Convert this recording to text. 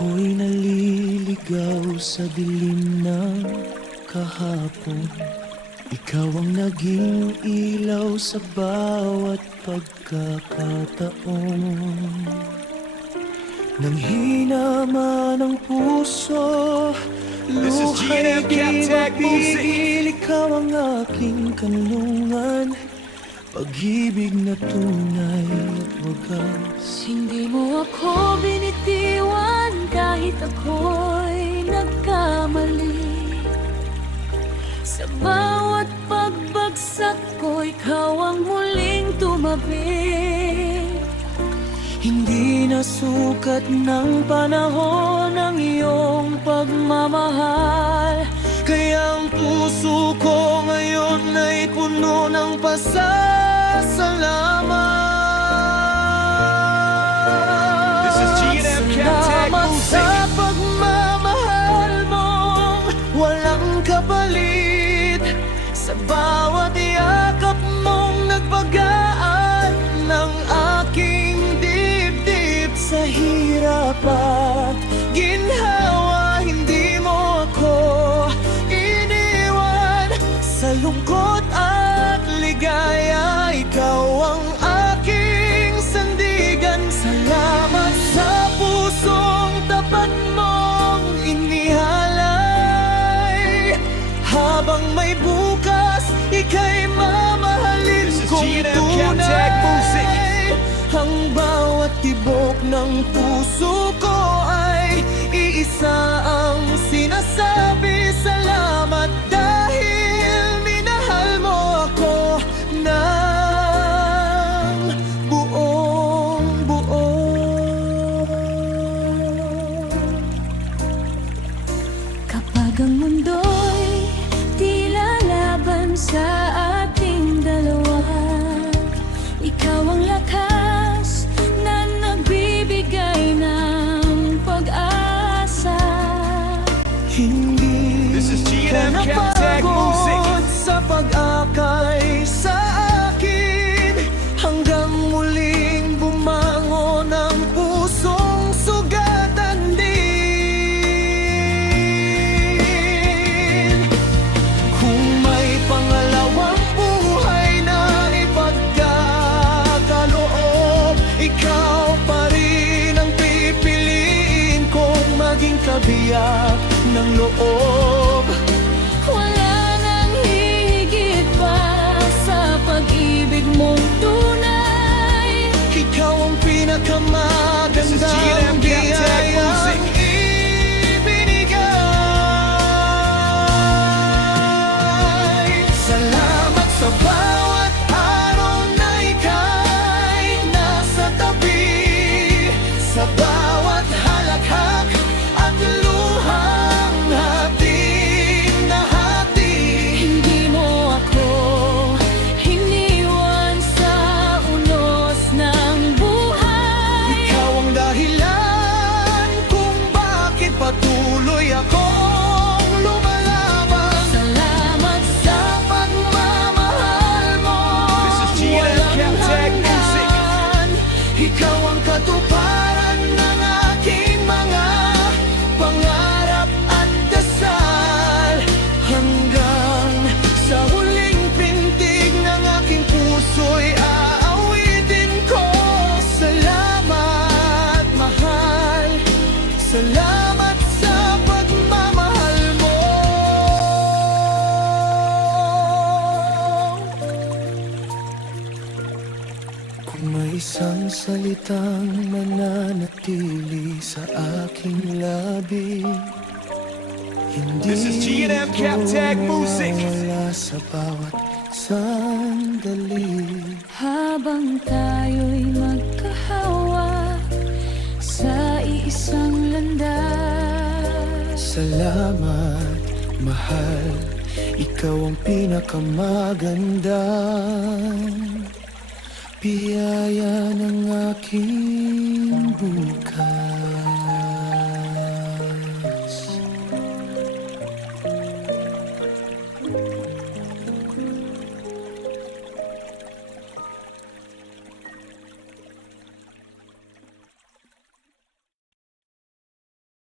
Ako'y naliligaw sa dilim ng kahapon. Ikaw ang naging ilaw sa bawat pagkakataon. Nang hina man ang puso, luha'y di mapigil. Ikaw ang aking kanlungan, pag-ibig na tunay at wagas. Hindi mo ako binitiwan kahit ako'y nagkamali. Sa bawat pagbagsak ko, ikaw ang muling tumabi. Hindi na sukat ng panahon ang iyong pagmamahal, kaya ang puso ko ngayon ay puno ng pasasalamat. This is G&M Captech Salamat Music. sa pagmamahal mong walang kapalit, sa bawat yakap mong nagpagaan ng aking dibdib. Sa hirap at ginhawa, hindi mo ako iniwan. Sa lungkot at ligaya, ikaw ang aking sandigan. Salamat sa pusong tapat mong inihalay. Habang may bukas, ika'y mamahalin This is kong G&M Captech Music. tunay. Ang bawat tibok ng puso ko ay iisa ang sinasabi. Salamat dahil minahal mo ako ng buong buo. Kapag ang mundo'y tila laban sa ating dalawa, ikaw ang lakas na nagbibigay ng pag-asa. Hindi This is G&M ka Captech Music. napagod sa pag-akay sa akin, hanggang muling bumangon ang pusong sugatan din. Kung may pangalawang buhay na ipagkakaloob, ikaw pa rin ang pipiliin kong maging kabiyak ng loob. Wala nang hihigit pa sa pag-ibig mong tunay. Ikaw ang This is G&M pinakamagandang Captech Music. biyayang ibinigay. Salamat sa bawat araw na ika'y nasa tabi, sa bawat halakhak at luhang hati na hati. Hindi mo ako iniwan sa unos ng buhay. Ikaw ang dahilan kung bakit patuloy akong lumalaban. Salamat sa Pagmamahal mo, This is G&M walang Captech Music. hanggan. Ikaw ang katuparan ng aking mga pangarap at dasal. Hanggang sa huling pintig ng aking puso'y aawitin ko. Salamat, mahal. Salamat sa pagmamahal mo. Kung may isang salitang mananatili sa aking labi, hindi This is G&M Captech Music. mawawala sa bawat sandali. habang tayo'y magkahawak sa iisang landas. Salamat, mahal. Ikaw ang pinakamagandang biyaya ng aking bukas.